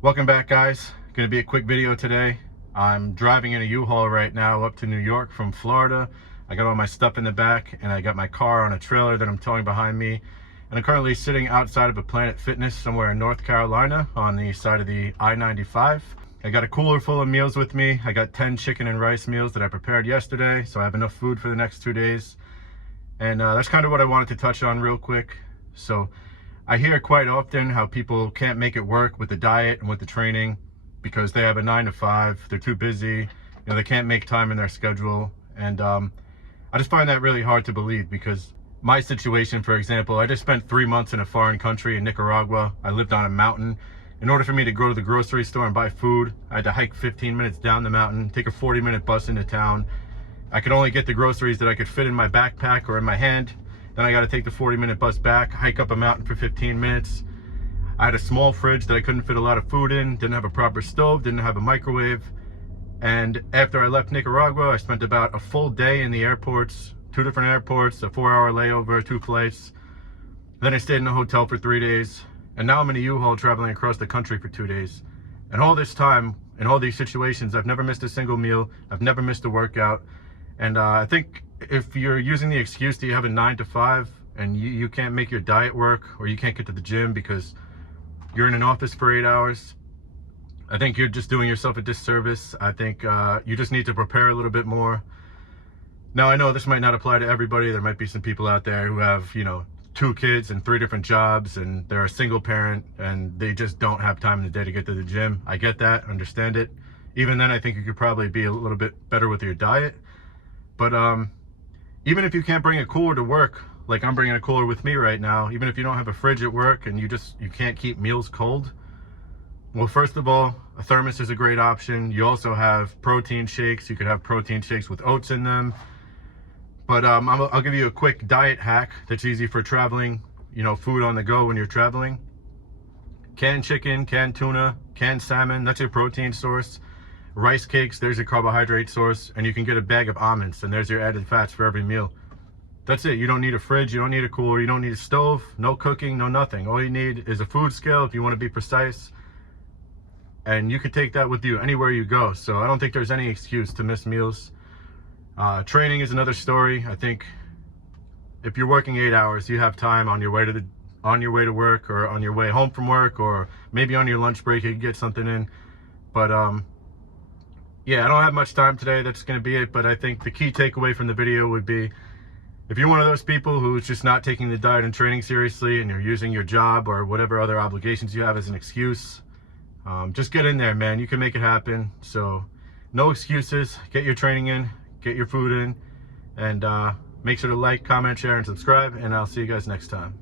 Welcome back, guys. Gonna be a quick video today. I'm driving in a U-Haul right now up to New York from Florida. I got all my stuff in the back and I got my car on a trailer that I'm towing behind me. And I'm currently sitting outside of a Planet Fitness somewhere in North Carolina on the side of the I-95. I got a cooler full of meals with me. I got 10 chicken and rice meals that I prepared yesterday, so I have enough food for the next 2 days. And that's kind of what I wanted to touch on real quick. So I hear quite often how people can't make it work with the diet and with the training because they have a 9 to 5, they're too busy, they can't make time in their schedule. And I just find that really hard to believe, because my situation, for example, I just spent 3 months in a foreign country in Nicaragua. I lived on a mountain. In order for me to go to the grocery store and buy food, I had to hike 15 minutes down the mountain, take a 40-minute bus into town. I could only get the groceries that I could fit in my backpack or in my hand. Then I got to take the 40-minute bus back, hike up a mountain for 15 minutes. I had a small fridge that I couldn't fit a lot of food in, didn't have a proper stove, didn't have a microwave. And after I left Nicaragua, I spent about a full day in the airports, 2 different airports, a 4-hour layover, 2 flights. Then I stayed in a hotel for 3 days. And now I'm in a U-Haul traveling across the country for 2 days. And all this time, in all these situations, I've never missed a single meal. I've never missed a workout. And I think if you're using the excuse that you have a 9 to 5 and you can't make your diet work, or you can't get to the gym because you're in an office for 8 hours, I think you're just doing yourself a disservice. I think you just need to prepare a little bit more. Now, I know this might not apply to everybody. There might be some people out there who have, 2 kids and 3 different jobs, and they're a single parent and they just don't have time in the day to get to the gym. I get that, understand it. Even then, I think you could probably be a little bit better with your diet. But even if you can't bring a cooler to work, like I'm bringing a cooler with me right now, even if you don't have a fridge at work and you can't keep meals cold, well, first of all, a thermos is a great option. You also have protein shakes. You could have protein shakes with oats in them. But I'll give you a quick diet hack that's easy for traveling, food on the go when you're traveling. Canned chicken, canned tuna, canned salmon, that's your protein source. Rice cakes, there's your carbohydrate source. And you can get a bag of almonds, and there's your added fats for every meal. That's it. You don't need a fridge, you don't need a cooler, you don't need a stove, no cooking, no nothing. All you need is a food scale if you want to be precise. And you can take that with you anywhere you go. So I don't think there's any excuse to miss meals. Training is another story. I think if you're working 8 hours, you have time on your way to work, or on your way home from work, or maybe on your lunch break you can get something in. But yeah, I don't have much time today. That's going to be it. But I think the key takeaway from the video would be, if you're one of those people who's just not taking the diet and training seriously, and you're using your job or whatever other obligations you have as an excuse, just get in there, man. You can make it happen. So no excuses. Get your training in, get your food in, and make sure to like, comment, share, and subscribe. And I'll see you guys next time.